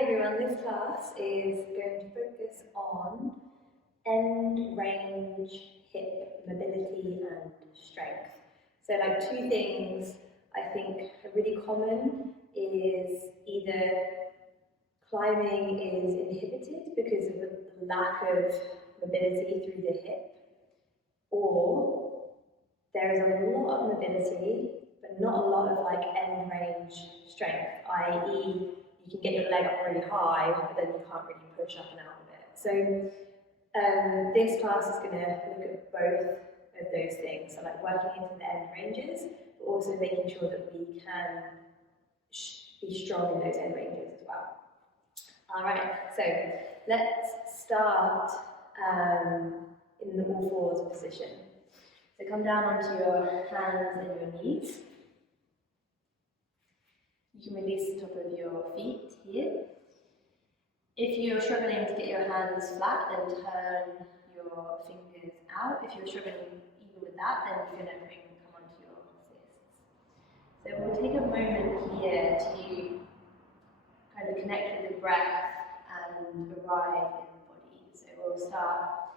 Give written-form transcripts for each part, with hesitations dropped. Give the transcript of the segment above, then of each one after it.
Hi everyone, this class is going to focus on end range, hip mobility and strength. So like two things I think are really common is either climbing is inhibited because of the lack of mobility through the hip, or there is a lot of mobility but not a lot of like end range strength, i.e. you can get your leg up really high, but then you can't really push up and out of it. So this class is going to look at both of those things, so like working into the end ranges, but also making sure that we can be strong in those end ranges as well. All right, so let's start in an all fours position. So come down onto your hands and your knees. You can release the top of your feet here. If you're struggling to get your hands flat, then turn your fingers out. If you're struggling even with that, then you're going to come onto your fists. So we'll take a moment here to kind of connect with the breath and arrive in the body. So we'll start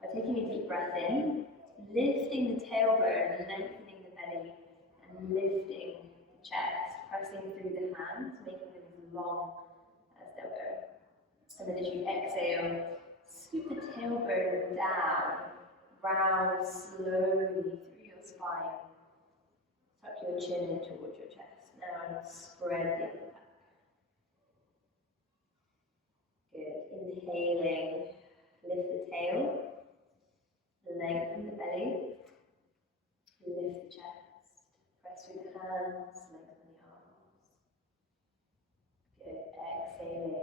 by taking a deep breath in, lifting the tailbone, lengthening the belly, and lifting the chest, pressing through the hands, making them as long as they'll go. And then as you exhale, scoop the tailbone down, round slowly through your spine. Tuck your chin in towards your chest. Now spread the upper back. Good. Inhaling, lift the tail, lengthen the belly, lift the chest, press through the hands, lengthen the arms. Good. Exhaling,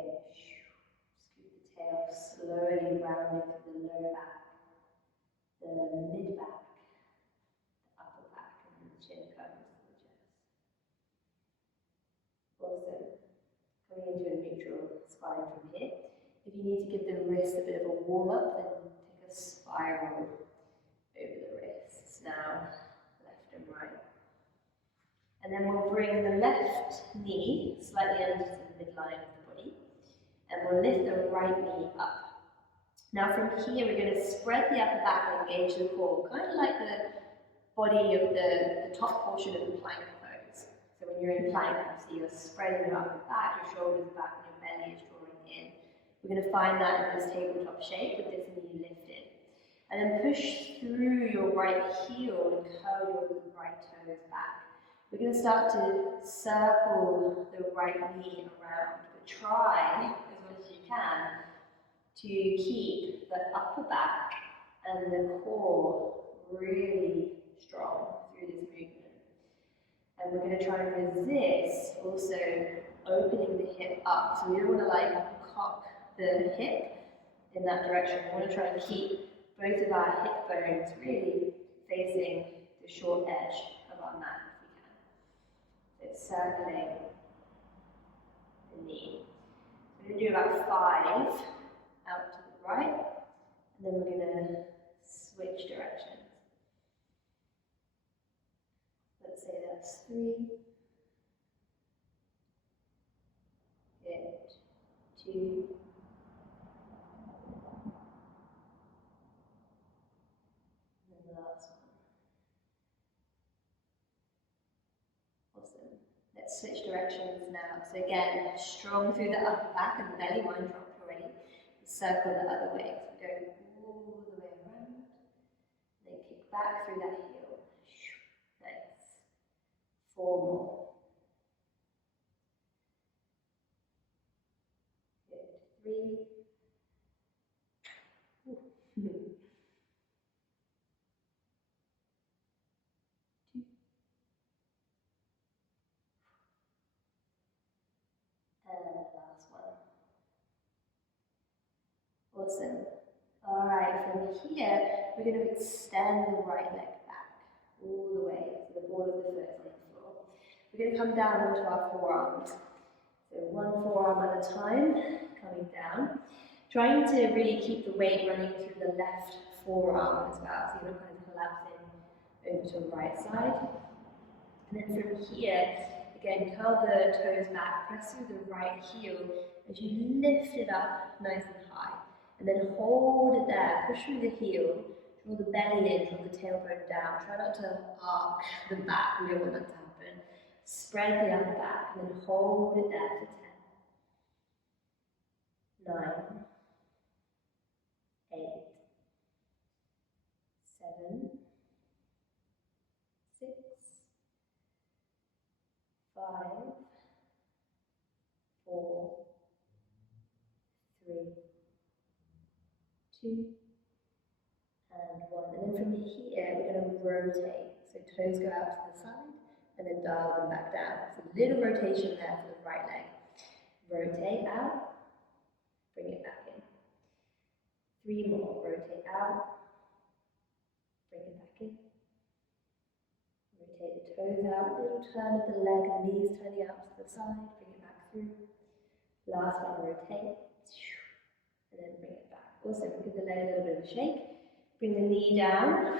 scoop the tail slowly rounding through the lower back, the mid back, the upper back, and the chin comes to the chest. Awesome. Coming into a neutral spine from here. If you need to give the wrists a bit of a warm up, then take a spiral over the wrists. Now, left and right. And then we'll bring the left knee slightly under the midline of the body, and we'll lift the right knee up. Now from here, we're going to spread the upper back and engage the core, kind of like the body of the top portion of the plank pose. So when you're in plank, you see you're spreading your upper back, your shoulders back, and your belly is drawing in. We're going to find that in this tabletop shape with this knee lifted. And then push through your right heel and curl your right toes back. We're going to start to circle the right knee around, but try as much as you can to keep the upper back and the core really strong through this movement. And we're going to try and resist also opening the hip up. So we don't want to like cock the hip in that direction. We want to try and keep both of our hip bones really facing the short edge of our mat if we can. So circling the knee. We're going to do about 5 out to the right, and then we're going to switch directions. Let's say that's 3. Good. 2. And the last one. Awesome. Let's switch directions now. So again, strong through the upper back and the belly, one dropped already. Circle the other way. So go all the way around. Then kick back through that heel. Nice. 4 more. Good. 3. Two. And the last one. Awesome. All right, from here, we're going to extend the right leg back all the way to the ball of the foot is on the floor. We're going to come down onto our forearms. So one forearm at a time, coming down. Trying to really keep the weight running through the left forearm as well, so you're not kind of collapsing over to the right side. And then from here, again, curl the toes back, press through the right heel, as you lift it up nice and high, and then hold it there, push through the heel, draw the belly in, draw the tailbone down, try not to arc the back, we don't want that to happen. Spread the upper back, and then hold it there for 10, 9, 8, 7, 6, 5, 4, 3, 2, and 1. And then from here, we're going to rotate. So toes go out to the side, and then dial them back down. So a little rotation there for the right leg. Rotate out, bring it back in. 3 more. Rotate out, bring it back in. Rotate the toes out, little turn of the leg, the knees turning out to the side, bring it back through. Last one, rotate, and then bring it back. Also, give the leg a little bit of a shake. Bring the knee down.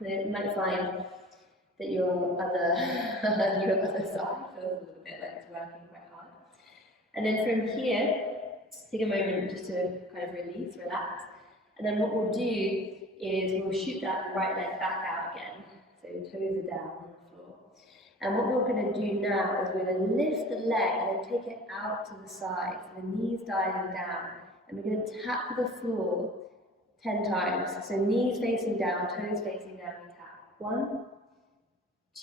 Then you might find that your other side feels a little bit like it's working quite hard. And then from here, take a moment just to kind of release, relax. And then what we'll do is we'll shoot that right leg back out again. So your toes are down on the floor. And what we're going to do now is we're going to lift the leg and then take it out to the side. So the knees diving down. And we're going to tap the floor 10 times. So knees facing down, toes facing down, we tap. 1,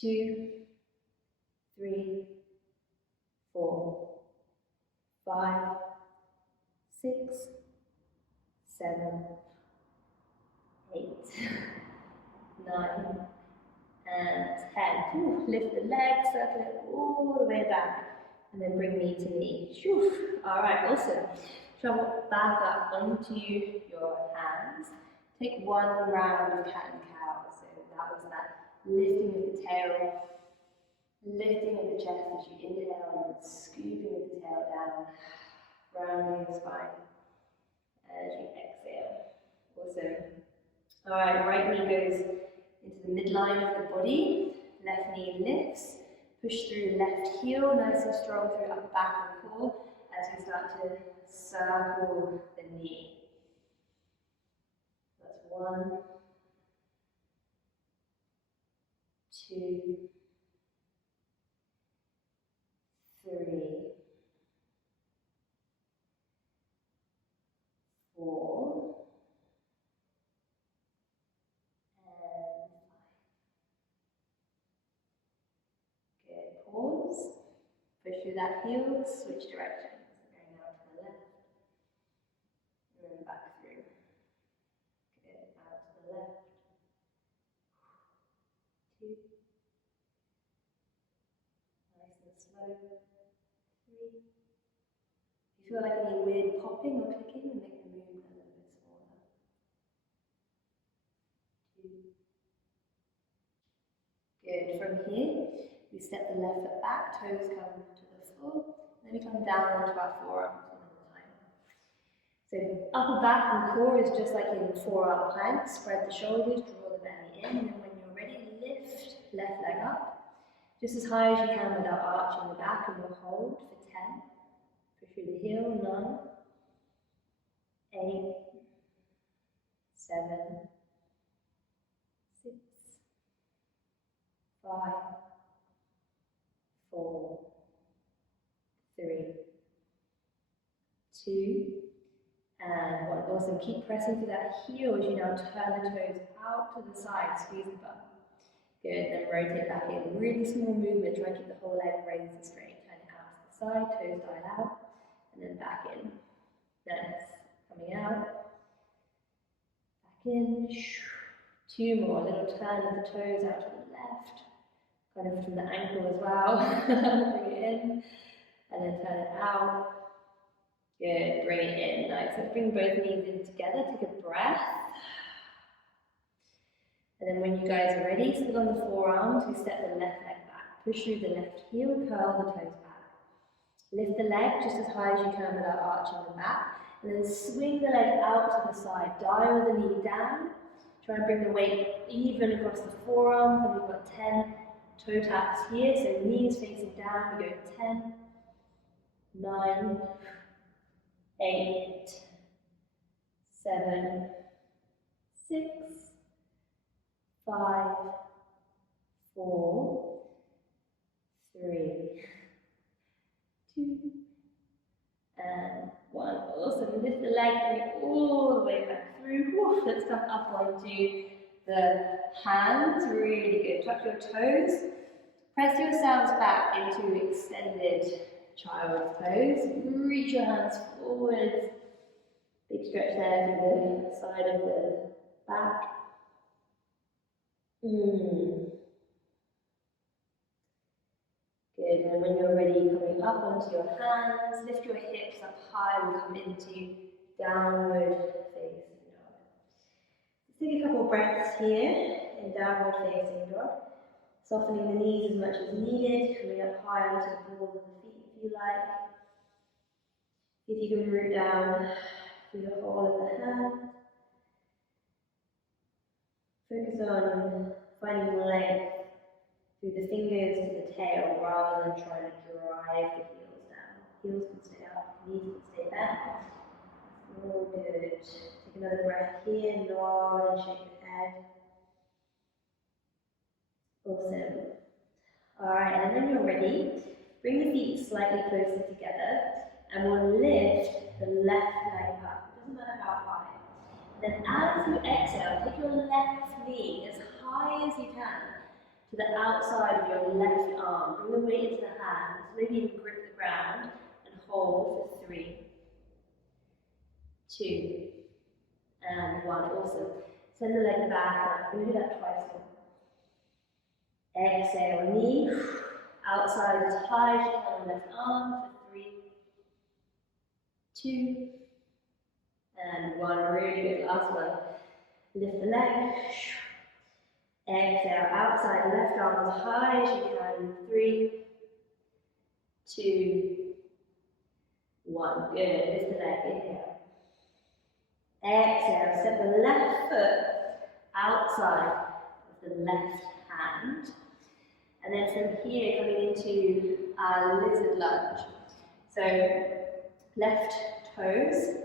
2, 3, 4, 5, 6, 7, 8, 9, and 10. Ooh, lift the leg, circle it all the way back, and then bring knee to knee. Alright, awesome. Travel back up onto your hands. Take one round of cat and cow. So that was that lifting of the tail, lifting of the chest as you inhale and scooping of the tail down, rounding the spine as you exhale. Awesome. Alright, right knee goes into the midline of the body, left knee lifts, push through left heel, nice and strong through upper back and core as we start to circle the knee. That's 1, 2, 3, 4, and 5. Good. Pause. Push through that heel, switch directions. Going out to the left. And then back through. Good. Out to the left. 2. Nice and slow. 3. If you feel like any weird popping or clicking, then make the movement a little bit smaller. 2. Good. From here, we step the left foot back, toes come to the floor, and then we come down onto our forearms one at a time. So upper back and core is just like in forearm plank. Spread the shoulders, draw the belly in, and then when you're ready, lift left leg up, just as high as you can without arching the back, and we'll hold for 10. Push through the heel, 9, 8, 7, 6, 5, 4, 3, 2, and 1. Also keep pressing through that heel as you now turn the toes out to the side, squeeze the bum. Good, then rotate back in. Really small movement, try and keep the whole leg raised and straight. Turn it out to the side, toes dial out, and then back in. Nice. Coming out. Back in. 2 more. Little turn of the toes out to the left. Kind of from the ankle as well. Bring it in. And then turn it out. Good. Bring it in. Nice. Let's bring both knees in together. Take a breath. And then when you guys are ready, sit on the forearms. We step the left leg back. Push through the left heel. Curl the toes back. Lift the leg just as high as you can without arching the back. And then swing the leg out to the side. Dial the knee down. Try and bring the weight even across the forearms. And we've got 10 toe taps here. So knees facing down. We go 10, 9, 8, 7, 6, 5, 4, 3, 2, and 1. Awesome. Lift the leg, bring it all the way back through. Woo. Let's come up onto the hands. Really good. Tuck your toes. Press yourselves back into extended child's pose. Reach your hands forwards. Big stretch there to the side of the back. Good, and when you're ready, coming up onto your hands, lift your hips up high, we'll come into downward facing dog. Let's take a couple of breaths here in downward facing dog. Softening the knees as much as needed, coming up high onto the balls of the feet if you like. If you can root down through the whole of the hand. Focus on finding length through the fingers to the tail rather than trying to drive the heels down. Heels can stay up, knees can stay back. All good. Take another breath here, nod and shake the head. Awesome. Alright, and when you're ready, bring the feet slightly closer together and we'll lift the left leg up. It doesn't matter how high. Then as you exhale, take your left knee as high as you can to the outside of your left arm. Bring the weight into the hands, maybe even grip the ground and hold for 3, 2, and 1. Awesome. Send the leg back. I'm going to do that twice more. Exhale, knee outside as high as you can on the left arm for 3, 2, and 1. Really good. Last one. Lift the leg. Exhale, outside left arm as high as you can. 3, 2, 1. Good. Lift the leg. Inhale. Exhale. Step the left foot outside of the left hand. And then from here, coming into our lizard lunge. So, left toes,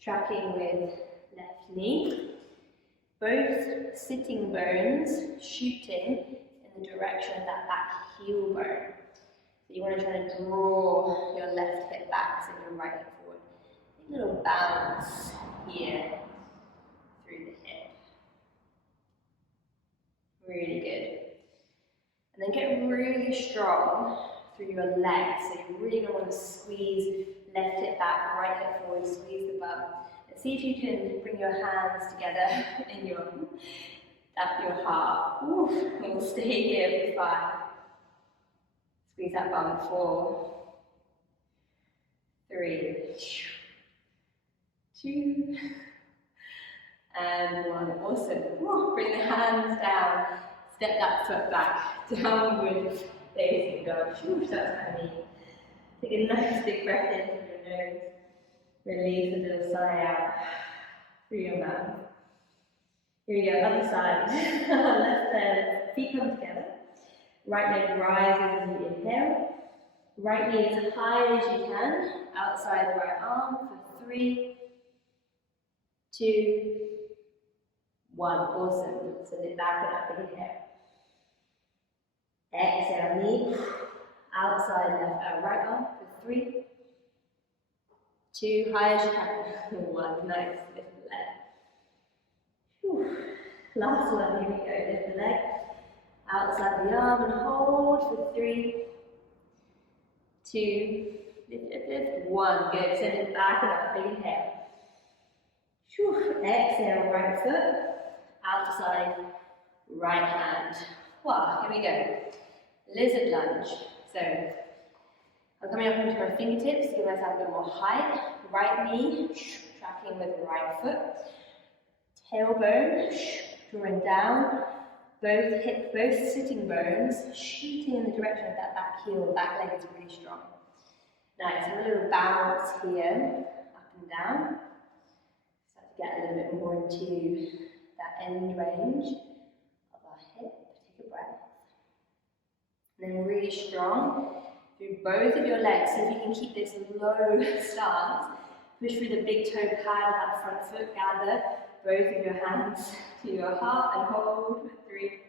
tracking with left knee. Both sitting bones shooting in the direction of that back heel bone. So you want to try to draw your left hip back, send your right hip forward. Take a little bounce here through the hip. Really good. And then get really strong through your legs. So you're really going to want to squeeze left hip back, right hip forward, squeeze the bum. And see if you can bring your hands together in your, up your heart. Oof. And we'll stay here for 5. Squeeze that bum. 4, 3, 2, and 1. Awesome. Ooh. Bring the hands down. Step that foot back, downward facing dog. That's kind of neat. Take a nice big breath in through your nose. Release a little sigh out through your mouth. Here we go, other side. Left feet come together. Right leg rises as you inhale. Right knee as high as you can. Outside the right arm for 3, 2, 1. Awesome. Send it back and up. Inhale. Exhale, knee outside left right arm for 3, 2, high as you can. 1. Nice. Lift the leg. Whew. Last one. Here we go. Lift the leg outside the arm and hold for 3, 2, lift, 1. Good. Send it back and up. Big inhale. Whew. Exhale, right foot outside right hand. Wow, here we go. Lizard lunge. So, I'm coming up onto my fingertips, give myself a bit more height. Right knee, tracking with right foot. Tailbone, drawing down. Both sitting bones, shooting in the direction of that back heel. Back leg is really strong. Nice, have a little bounce here, up and down. Start to get a little bit more into that end range of our hip. Take a breath. And then really strong through both of your legs. So if you can keep this low stance, Push through the big toe pad of that front foot, gather both of your hands to your heart and hold. 3,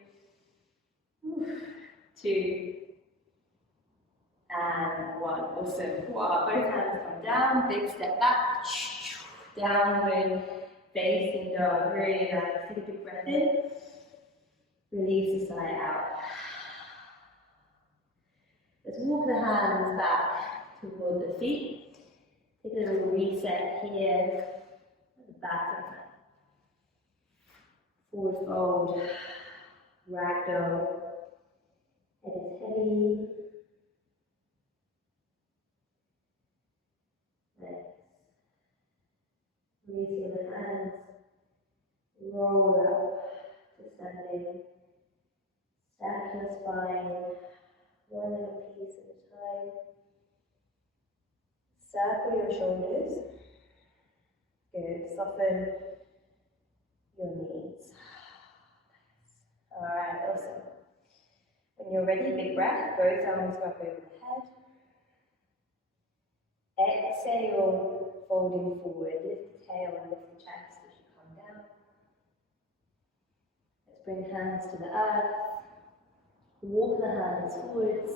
2, and 1. Awesome. Wow, both hands come down, big step back, downward facing dog. Really nice. Take a big breath in, release the side out. Let's walk the hands back toward the feet. Take a little reset here at the back of that. Forward fold, ragdoll. Head is heavy. Nice. Releasing the hands. Roll up to standing. Stack your spine. One little piece at a time. Circle your shoulders. Good. Soften your knees. Nice. Alright, awesome. When you're ready, big breath. Both arms go up over the head. Exhale, folding forward. Lift the tail and lift the chest as you come down. Let's bring hands to the earth. Walk the hands forwards,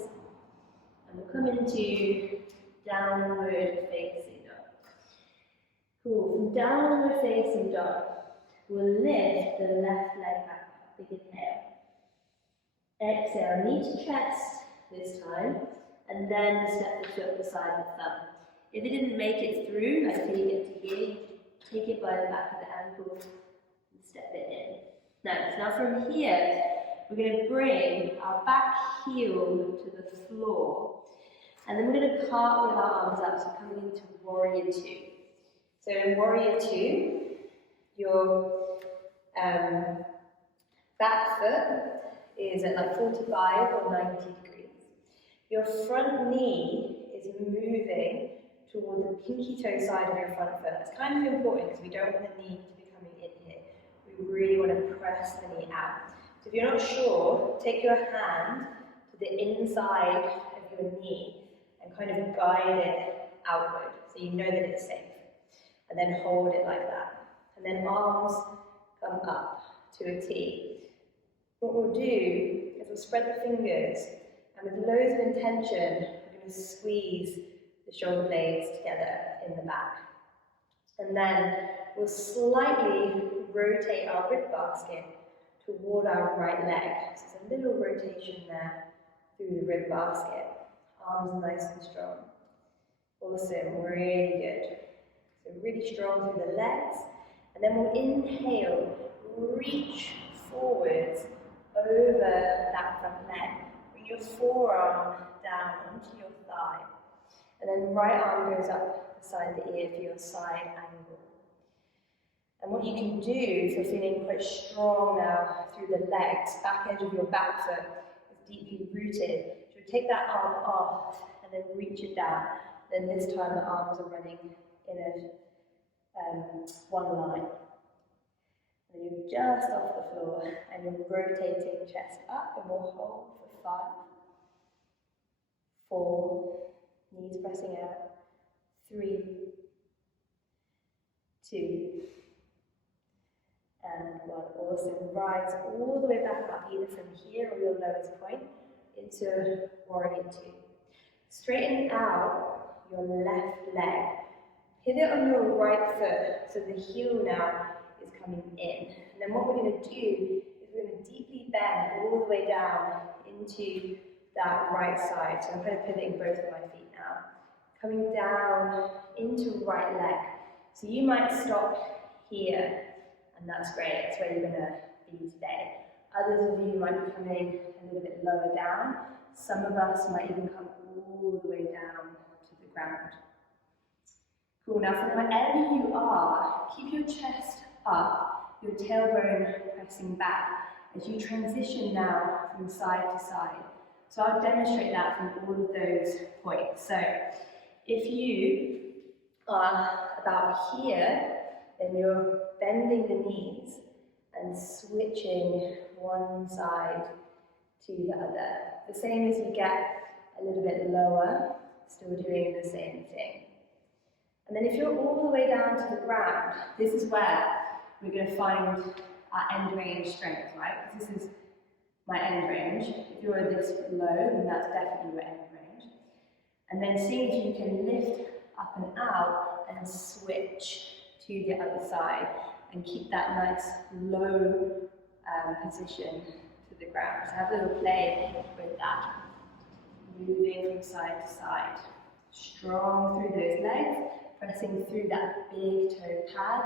and we'll come into downward facing dog. Cool. From downward facing dog, we'll lift the left leg back up. Big inhale. Exhale, knee to chest this time, and then step the foot beside the thumb. If it didn't make it through, like till you get to here, you take it by the back of the ankle and step it in. Nice. Now from here, we're going to bring our back heel to the floor, and then we're going to cartwheel our arms up, so coming into Warrior 2. So in Warrior 2, your back foot is at like 45 or 90 degrees. Your front knee is moving toward the pinky toe side of your front foot. That's kind of important because we don't want the knee to be coming in here. We really want to press the knee out. So if you're not sure, take your hand to the inside of your knee and kind of guide it outward so you know that it's safe. And then hold it like that. And then arms come up to a T. What we'll do is we'll spread the fingers, and with loads of intention, we're going to squeeze the shoulder blades together in the back. And then we'll slightly rotate our rib basket toward our right leg. So there's a little rotation there through the rib basket. Arms nice and strong. Awesome, really good. So really strong through the legs. And then we'll inhale, reach forwards over that front leg. Bring your forearm down onto your thigh. And then right arm goes up beside the ear for your side angle. And what you can do, if you're feeling quite strong now through the legs, back edge of your back foot is deeply rooted. So take that arm off and then reach it down. Then this time the arms are running in a one line. And you're just off the floor and you're rotating chest up, and we'll hold for 5, 4, knees pressing out, 3, 2, and 1. Awesome. Rise all the way back up, either from here or your lowest point, into Warrior 2. Straighten out your left leg. Pivot on your right foot, so the heel now is coming in. And then what we're going to do is we're going to deeply bend all the way down into that right side. So I'm kind of pivoting both of my feet now. Coming down into right leg. So you might stop here, and that's great. That's where you're going to be today. Others of you might be coming a little bit lower down. Some of us might even come all the way down to the ground. Cool. Now from wherever you are, keep your chest up, your tailbone pressing back as you transition now from side to side. So I'll demonstrate that from all of those points. So if you are about here, then you're bending the knees and switching one side to the other. The same as you get a little bit lower, still doing the same thing. And then if you're all the way down to the ground, this is where we're going to find our end range strength, right? Because this is my end range. If you're this low, then that's definitely your end range. And then see if you can lift up and out and switch to the other side and keep that nice low position to the ground. So have a little play with that. Moving from side to side. Strong through those legs, pressing through that big toe pad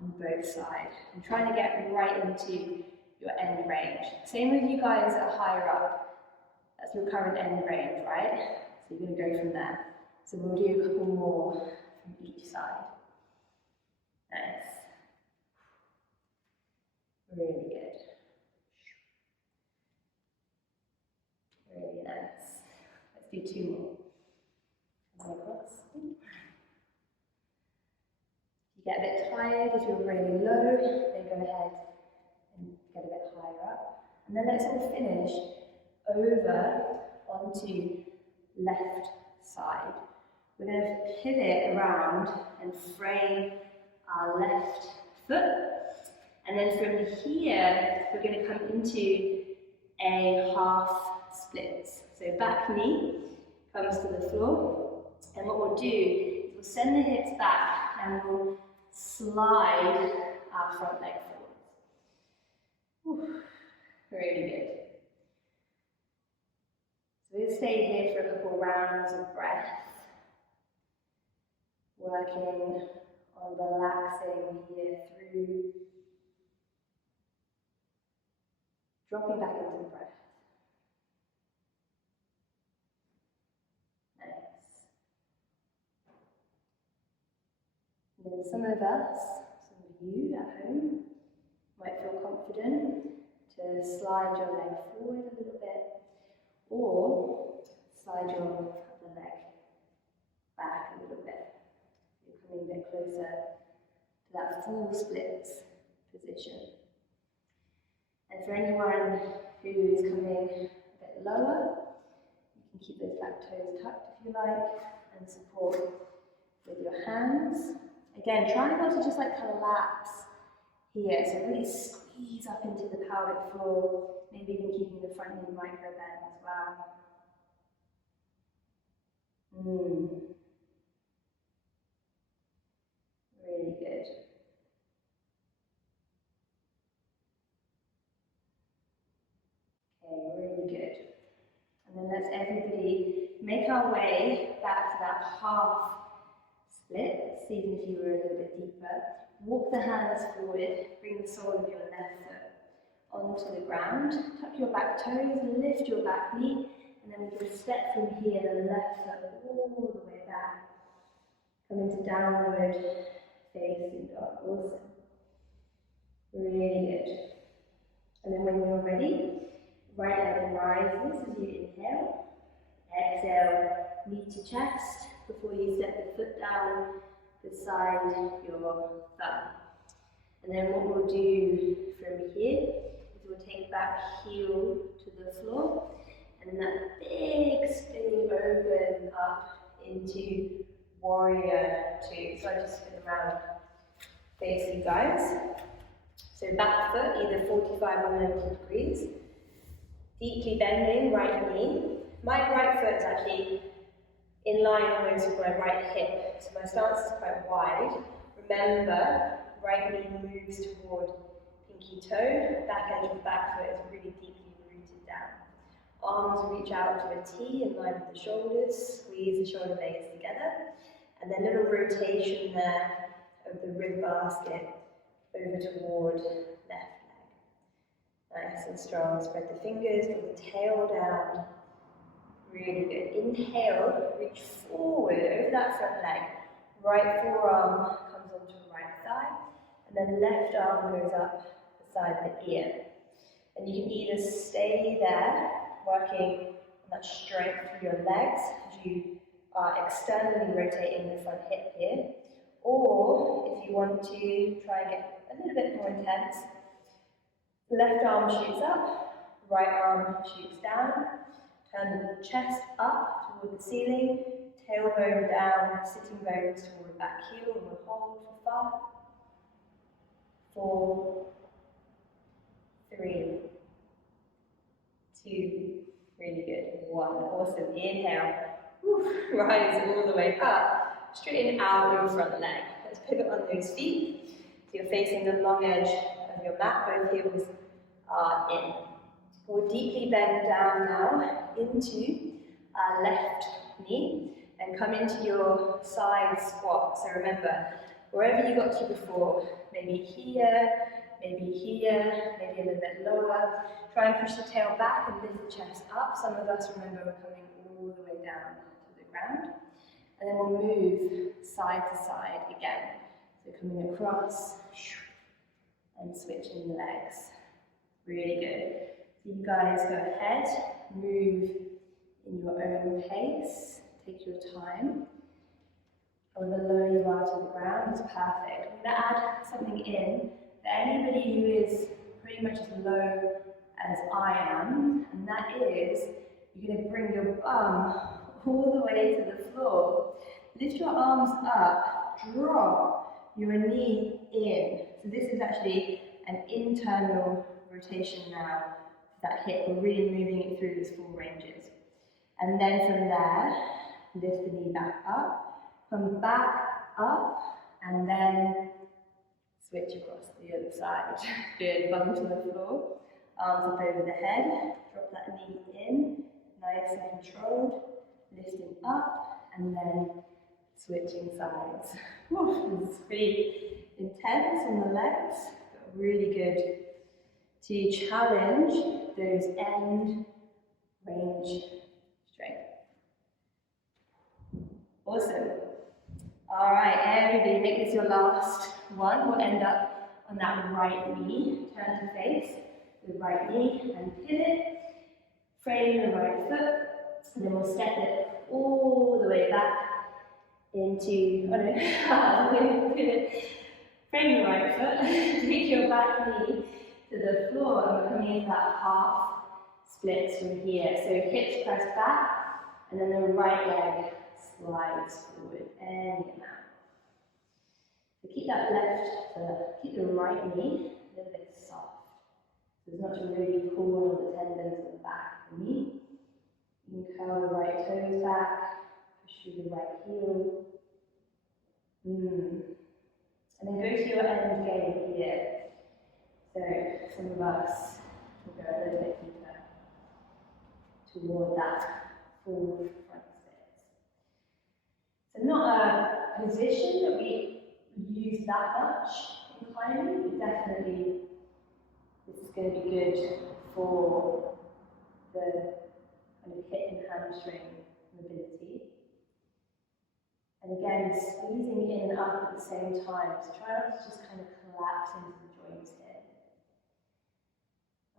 on both sides. And trying to get right into your end range. Same with you guys that are higher up. That's your current end range, right? So you're going to go from there. So we'll do a couple more from each side. Nice. Really good. Really nice. Let's do 2 more. Across. If you get a bit tired, if you're really low, then go ahead and get a bit higher up. And then let's all finish over onto left side. We're going to pivot around and frame our left foot. And then from here, we're going to come into a half split. So back knee comes to the floor. And what we'll do is we'll send the hips back and we'll slide our front leg forward. Really good. So we'll stay here for a couple rounds of breath. Working on relaxing here through. Dropping back into the breath. And then some of us, some of you at home, might feel confident to slide your leg forward a little bit, or slide your other leg back a little bit. You're coming a bit closer to that full splits position. And for anyone who is coming a bit lower, you can keep those back toes tucked if you like, and support with your hands. Again, try not to just like collapse here, so really squeeze up into the pelvic floor, maybe even keeping the front knee micro bend as well. Really good. Okay, really good. And then let's everybody make our way back to that half split, even if you were a little bit deeper. Walk the hands forward, bring the sole of your left foot onto the ground. Tuck your back toes, lift your back knee, and then we can step from here, the left foot all the way back. Come into downward facing dog. Awesome. Really good. And then when you're ready, right leg rises as you inhale. Exhale, knee to chest before you set the foot down beside your thumb. And then what we'll do from here is we'll take back heel to the floor, and that big spinning open up into warrior two. So I just spin around face you guys. So back foot, either 45 or 90 degrees. Deeply bending right knee. My right foot is actually in line almost with my right hip, so my stance is quite wide. Remember, right knee moves toward pinky toe, back edge of back foot is really deeply rooted down. Arms reach out to a T in line with the shoulders, squeeze the shoulder blades together, and then a little rotation there of the rib basket over toward left leg. Nice and strong, spread the fingers, bring the tail down. Really good. Inhale, reach forward over that front leg. Right forearm comes onto the right thigh, and then left arm goes up beside the ear. And you can either stay there, working on that strength through your legs as you are externally rotating the front hip here, or if you want to try and get a little bit more intense, left arm shoots up, right arm shoots down. Turn the chest up toward the ceiling, tailbone down, sitting bones toward back heel, and we'll hold for 5, 4, 3, 2, really good, 1, awesome, inhale, rise all the way up, straighten out your front leg, let's pivot on those feet, so you're facing the long edge of your mat, both heels are in. We'll deeply bend down now into our left knee and come into your side squat. So remember, wherever you got to before, maybe here, maybe a little bit lower. Try and push the tail back and lift the chest up. Some of us, remember, we're coming all the way down to the ground. And then we'll move side to side again. So coming across and switching the legs. Really good. So you guys go ahead, move in your own pace, take your time. However low you are to the ground is perfect. I'm going to add something in for anybody who is pretty much as low as I am, and that is you're going to bring your bum all the way to the floor. Lift your arms up, drop your knee in. So this is actually an internal rotation now. That hip, we're really moving it through those full ranges. And then from there, lift the knee back up, come back up, and then switch across to the other side. Good, bum to the floor, arms up over the head, drop that knee in, nice and controlled, lifting up, and then switching sides. This is pretty intense on the legs, but really good to challenge those end range strength. Awesome. All right, everybody, make this your last one. We'll end up on that right knee. Turn to face the right knee and pivot. Frame the right foot, and then we'll step it all the way back into, pivot. Frame the right foot, take your back knee to the floor, and we're coming into that half splits from here. So hips press back, and then the right leg slides forward any amount. So keep that keep the right knee a little bit soft. So as not to really pull on the tendons at the back of the knee. You can curl the right toes back, push through the right heel. And then go to your end game here. So some of us will go a little bit deeper toward that full front splits. So not a position that we use that much in climbing, but definitely this is going to be good for the kind of hip and hamstring mobility. And again, squeezing in and up at the same time, so try not to just kind of collapse into the joints here.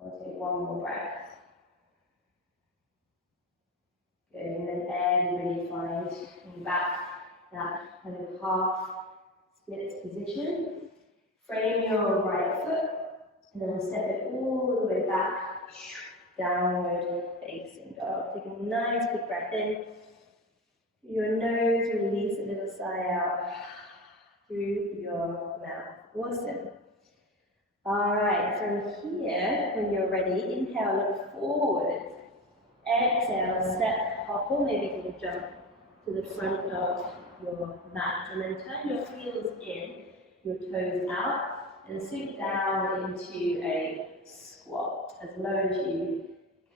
I'll take one more breath. Good, and then everybody find back that kind of half splits position. Frame your right foot, and then we'll step it all the way back, downward facing dog. Take a nice big breath in. Through your nose, release a little sigh out through your mouth. Awesome. All right, from here, when you're ready, inhale, look forward. Exhale, step, hop, or maybe you can jump to the front of your mat. And then turn your heels in, your toes out, and sink down into a squat as low as you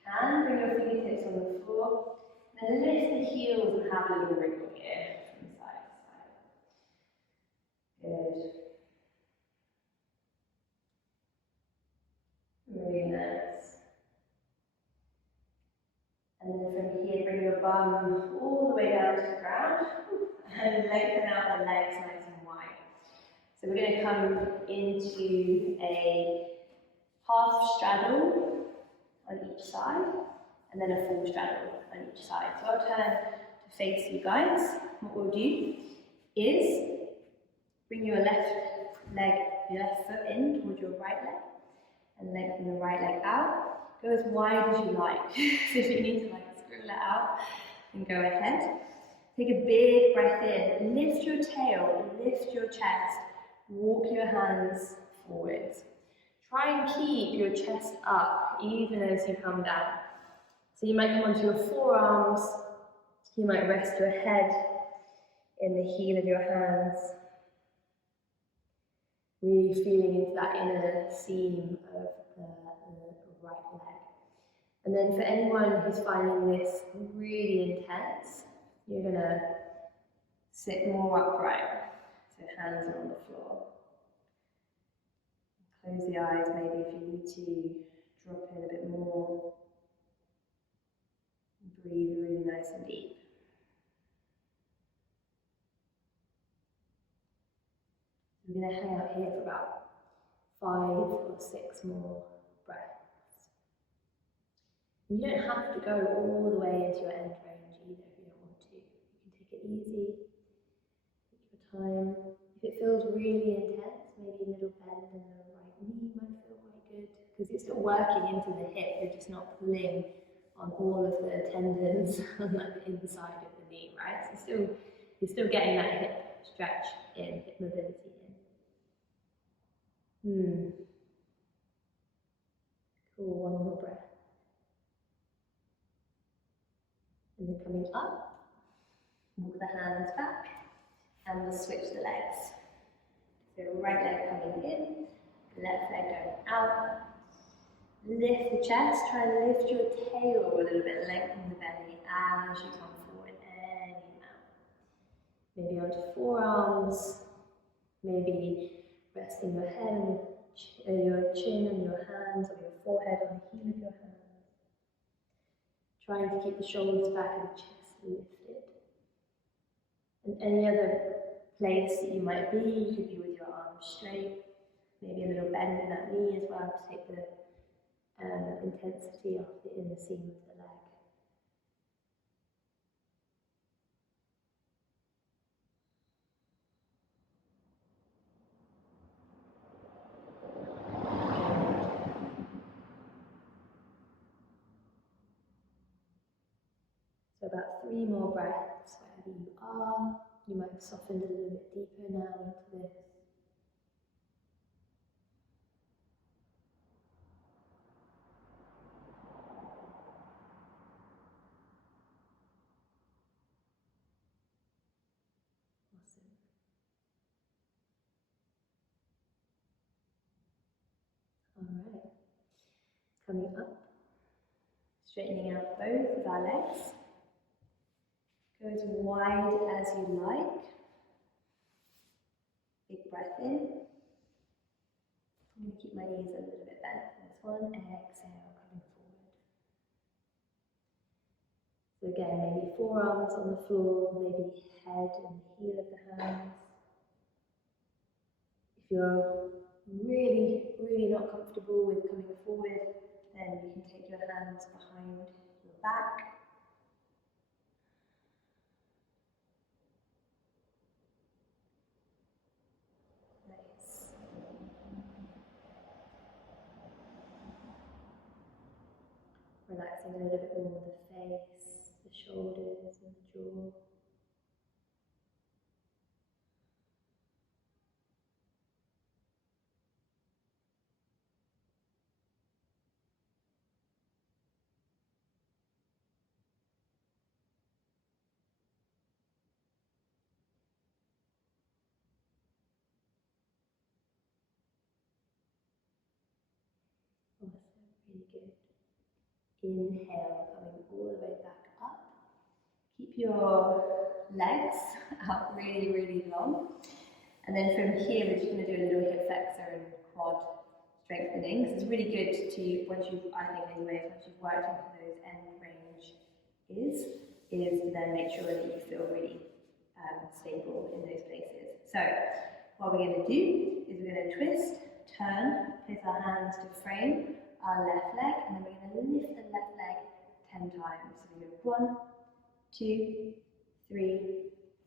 can. Bring your fingertips on the floor. Then lift the heels and have a little wriggle here from side to side. Good. Really nice. And then from here, bring your bum all the way down to the ground and lengthen out the legs nice and wide. So we're going to come into a half straddle on each side, and then a full straddle on each side. So I'll turn to face you guys. What we'll do is bring your left foot in towards your right leg, and lengthen the right leg out. Go as wide as you like. So if you need to scribble it out, then go ahead. Take a big breath in, lift your tail, lift your chest, walk your hands forwards. Try and keep your chest up even as you come down. So you might come onto your forearms, you might rest your head in the heel of your hands, really feeling into that inner seam of the right leg. And then for anyone who's finding this really intense, you're going to sit more upright, so hands are on the floor. Close the eyes maybe if you need to, drop in a bit more. Breathe really nice and deep. We're going to hang out here for about 5 or 6 more breaths. You don't have to go all the way into your end range either if you don't want to. You can take it easy, take your time. If it feels really intense, maybe a little bend in the right knee might feel quite good because it's still working into the hip, you're just not pulling on all of the tendons on the inside of the knee, right? So you're still getting that hip stretch in, hip mobility in. Cool, one more breath. And then coming up, walk the hands back, and we'll switch the legs. So right leg coming in, left leg going out. Lift the chest, try and lift your tail a little bit, lengthen the belly as you come forward and out. Maybe onto forearms, maybe resting your head and your chin on your hands, or your forehead on the heel of your hands. Trying to keep the shoulders back and the chest lifted. And any other place that you might be, you could be with your arms straight, maybe a little bend in that knee as well to take the intensity off the inner seam of the leg. So about 3 more breaths wherever you are. You might have softened a little bit deeper now into this. Awesome. Alright. Coming up. Straightening out both of our legs. Go as wide as you like. Big breath in. I'm going to keep my knees a little bit bent for this one. Exhale, coming forward. So again, maybe forearms on the floor, maybe head and the heel of the hands. If you're really, really not comfortable with coming forward, then you can take your hands behind your back. Nice. Relaxing a little bit more the face, the shoulders and the jaw. Awesome, really good. Inhale, coming all the way back up. Keep your legs out really, really long. And then from here, we're just going to do a little hip flexor and quad strengthening. So it's really good to, once you've worked into those end range is to then make sure that you feel really stable in those places. So what we're going to do is we're going to twist, turn, place our hands to frame our left leg, and then we're going to lift the left leg 10 times. So we go 1, 2, 3,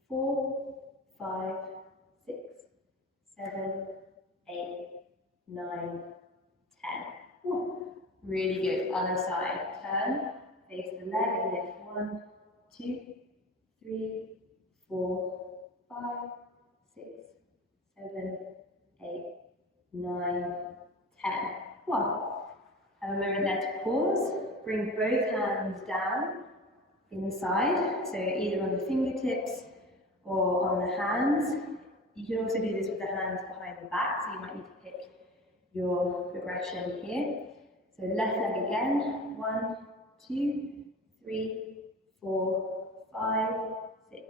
4, 5, 6, 7, 8, 9, 10. Woo. Really good. Other side. Turn, face the leg and lift. 1, 2, 3, 4, 5, 6, 7, 8, 9, 10. One. Have a moment there to pause. Bring both hands down inside, so either on the fingertips or on the hands. You can also do this with the hands behind the back, so you might need to pick your progression here. So left leg again, 1, 2, 3, 4, 5, 6,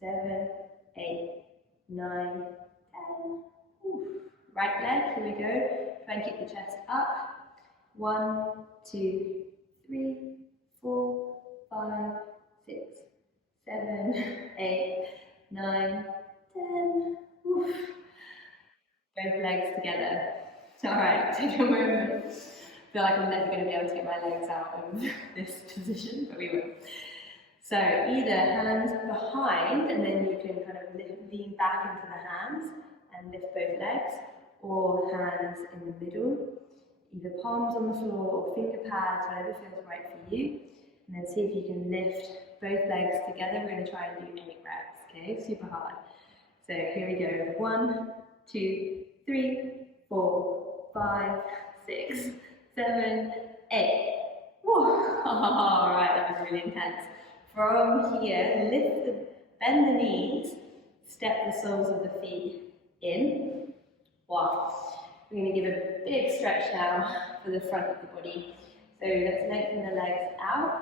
7, 8, 9, 10. Oof. Right leg, here we go. Try and keep the chest up. 1, 2, 3, 4, 5, 6, 7, 8, 9, 10. Oof. Both legs together. Alright, take a moment. I feel like I'm never going to be able to get my legs out of this position, but we will. So either hands behind, and then you can kind of lean back into the hands and lift both legs, or hands in the middle. Either palms on the floor or finger pads, whatever feels right for you. And then see if you can lift both legs together. We're going to try and do 8 reps, okay? Super hard. So here we go. 1, 2, 3, 4, 5, 6, 7, 8. Whoa. Alright, that was really intense. From here, bend the knees, step the soles of the feet in. Wow. We're going to give a big stretch now for the front of the body. So let's lengthen the legs out.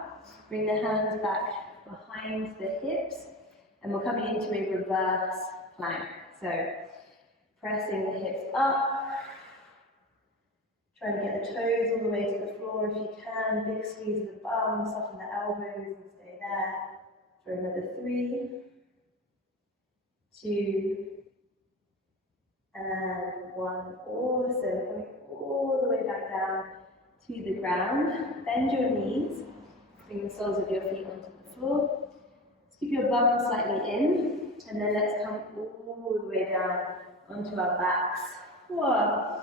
Bring the hands back behind the hips. And we're coming into a reverse plank. So pressing the hips up. Trying to get the toes all the way to the floor if you can. Big squeeze of the bum, soften the elbows and stay there. For another 3, 2, and 1. Awesome. Coming all the way back down to the ground. Bend your knees. Bring the soles of your feet onto the floor. Let's keep your bum slightly in. And then let's come all the way down onto our backs. Whoa.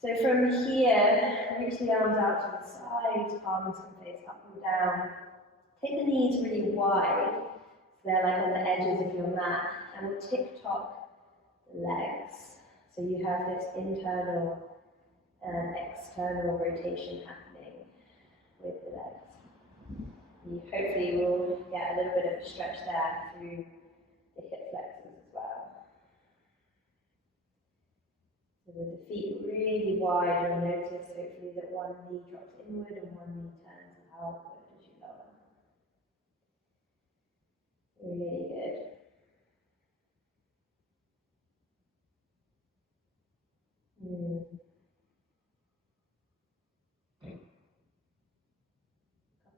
So from here, reach the arms out to the sides, palms can face up and down. Take the knees really wide, so they're like on the edges of your mat, and we'll tick-tock the legs. So you have this internal and external rotation happening with the legs. You hopefully will get a little bit of a stretch there through the hip flexors as well. So with the feet really wide, you'll notice hopefully that one knee drops inward and one knee turns outward as you lower. Really good.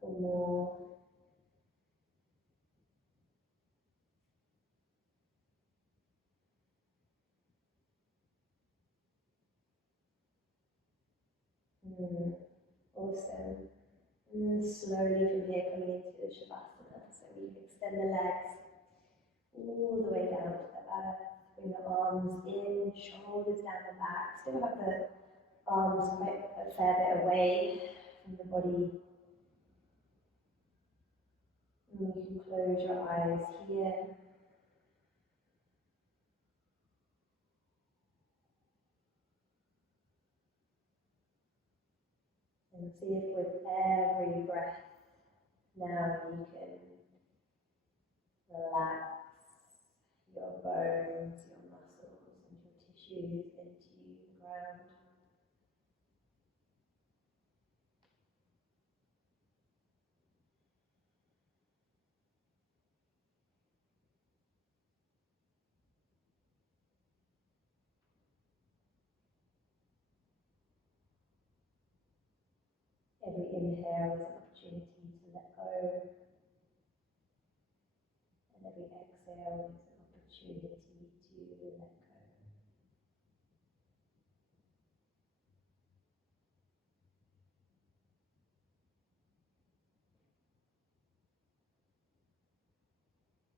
Couple more. Awesome. And then slowly from here coming into the Shavasana. So we extend the legs all the way down to the earth. Bring the arms in, shoulders down the back. Still have the arms quite a fair bit away from the body. And you can close your eyes here. And see if with every breath now you can relax your bones, your muscles, and your tissues into the ground. Every inhale is an opportunity to let go, and every exhale is